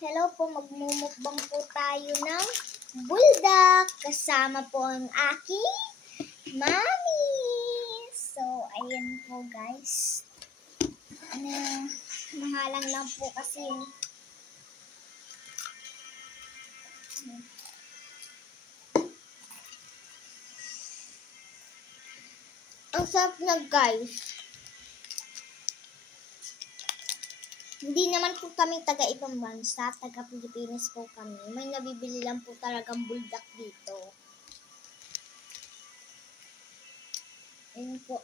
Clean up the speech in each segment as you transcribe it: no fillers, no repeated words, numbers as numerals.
Hello po, magmumukbang po tayo ng buldak. Kasama po ang aking mami. So, ayan po guys. Mahalang lang po kasi ang sarap na guys. Hindi naman po kami taga ibang bansa, taga Pilipinas po kami. May nabibili lang po talagang buldak dito. Ayun po.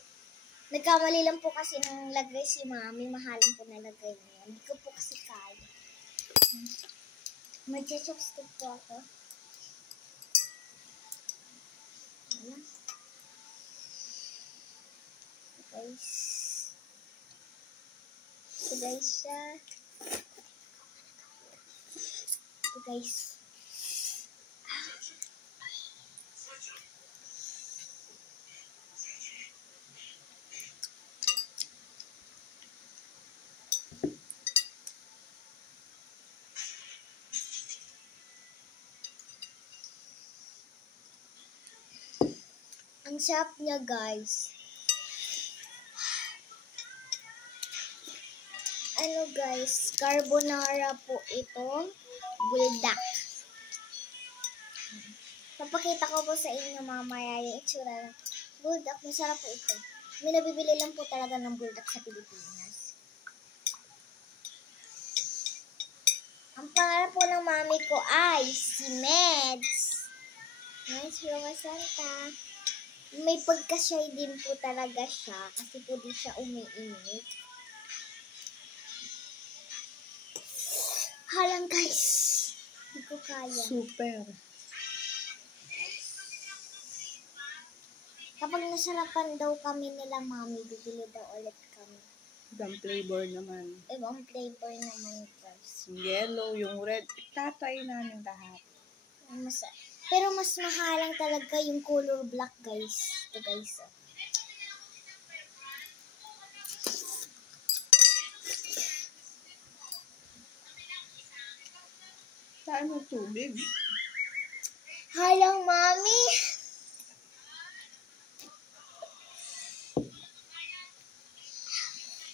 Nagkamali lang po kasi ng lagay si mami. Mahalang po nalagay niya. Hindi ko po kasi kaya. Mag-chopstick po ako. Ayan. Guys. Ito guys siya. Ito guys. Ang sarap niya guys. Ano guys, carbonara po itong buldak. Papakita ko po sa inyo mamaya yung itsura ng buldak. Masarap po ito. May nabibili lang po talaga ng buldak sa Pilipinas. Ang pangalan po ng mami ko ay si Meds. Nice, Roma Santa. May pagka-shy din po talaga siya kasi po di siya umiinit. Halang guys. Hindi ko kaya. Super. Kapag nasarapan daw kami nila mami, bibili daw ulit kami. Ibang flavor naman. Ibang flavor naman guys. Yung yellow, yung red. Tatay namin lahat. Pero mas mahalang talaga yung color black guys. Ito guys. Saan yung tubig? Halang mami.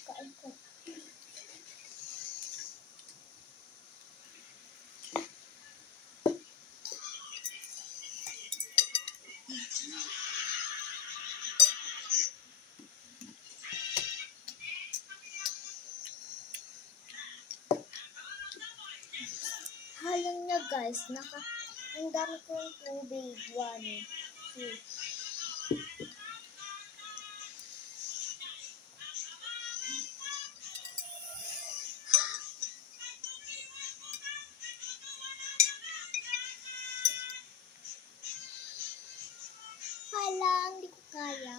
Kain ko. Halang niya guys. Ang dami kong tubig. 1, 2. Halang, di ko kaya.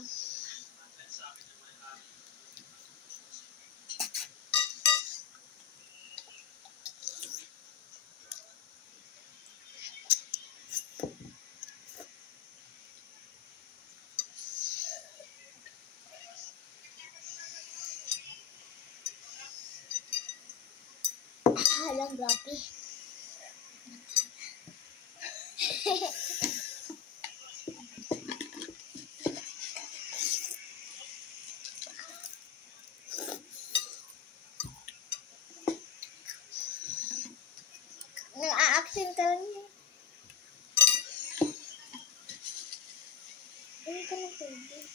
Halang grabe. Nang-a-action ka lang yun. Ano ka ng tubig?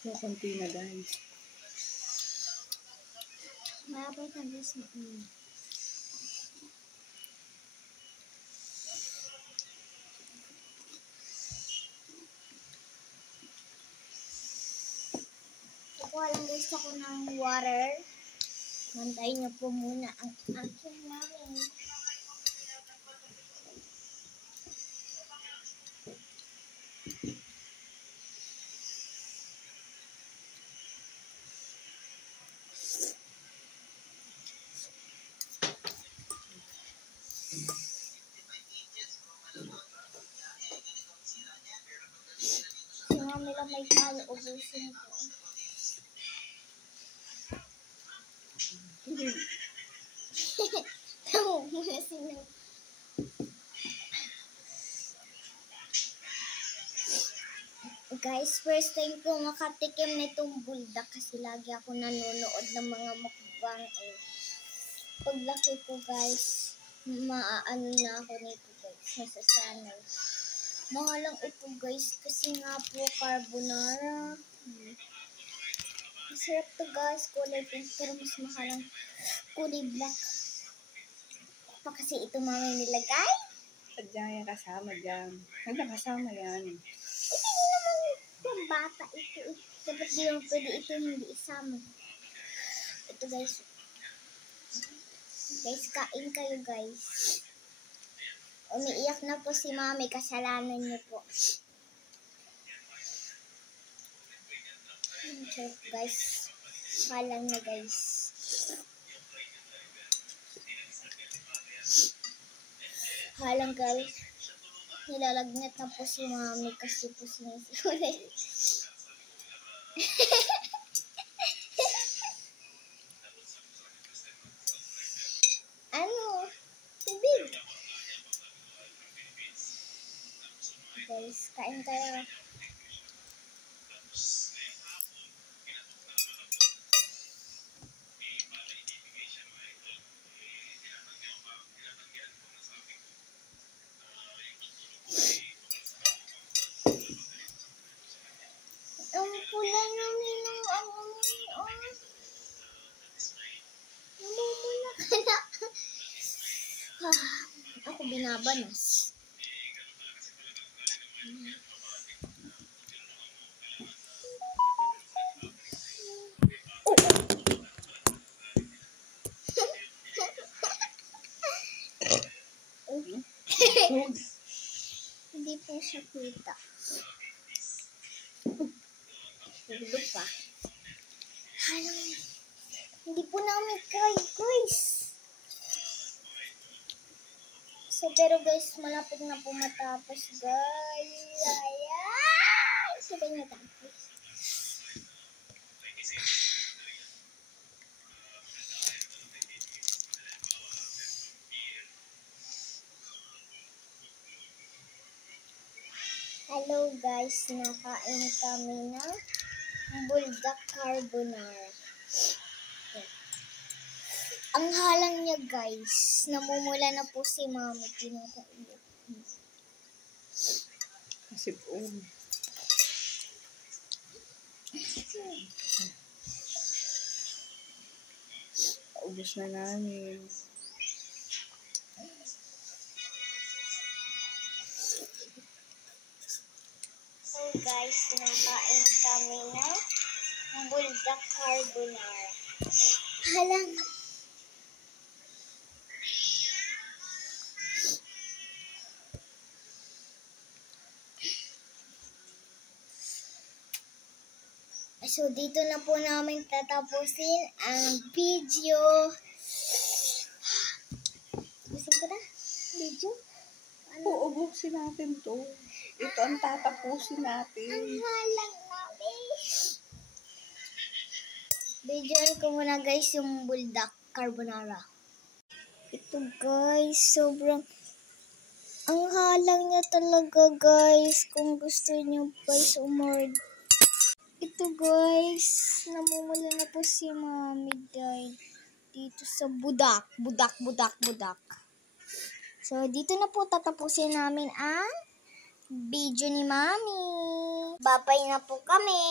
So, konti na guys. Malapit na guys na Kukuha lang guys ako ng water. Mantayin niyo po muna ang aking mami. Si mami lang may talo, ubusin ko. Hindi. Tamo muna sila. Guys, first time ko makatikim nitong buldak kasi lagi ako nanonood ng mga mukbang eh. Paglaki ko guys, maaano na ako nito guys, nasasanay. Mahalang ito guys kasi nga po carbonara. Masarap to guys, kulay pink pero mas mahalang kulay black. Pa kasi ito mami nilagay. Sadya yan kasama dyan. Hindi kasama yan. Hindi naman yung bata ito. Dapat di naman pwede ito hindi isama. Ito guys. Guys, kain kayo guys. Umiiyak na po si mami, kasalanan niyo po. Sarap guys. Halang na guys. Halang guys. Nilalagnat na po si mami kasi po sinisiulay. Ano? Tubig. Guys, kain tayo. Ang pula namin ng ano niya. Namumula ka na. Ako binabanas. Hindi po siya kita. Tulog pa. Halang. Hindi po namin kaya guys. So pero guys, malapit na po matapos guys. Ayan. Sabay natapos. Hello guys, nakain kami ng buldak carbonara. Ang halang niya guys, namumula na po si mami. Pinakaiyak. Kasi po. Paubos na namin. So guys, nakain kami ng buldak carbonara. Halang. So, dito na po namin tatapusin ang video. Tapusin ko na? Video? Ano? Uubusin natin to. Ito ang tatapusin natin. Ang halang namin. Videoan ko muna guys yung buldak carbonara. Ito guys, sobrang ang halang niya talaga guys. Kung gusto niyo guys umorder. Ito guys, namumula na po si mami dahil dito sa budak. So, dito na po tatapusin namin ang video ni mami. Babay na po kami.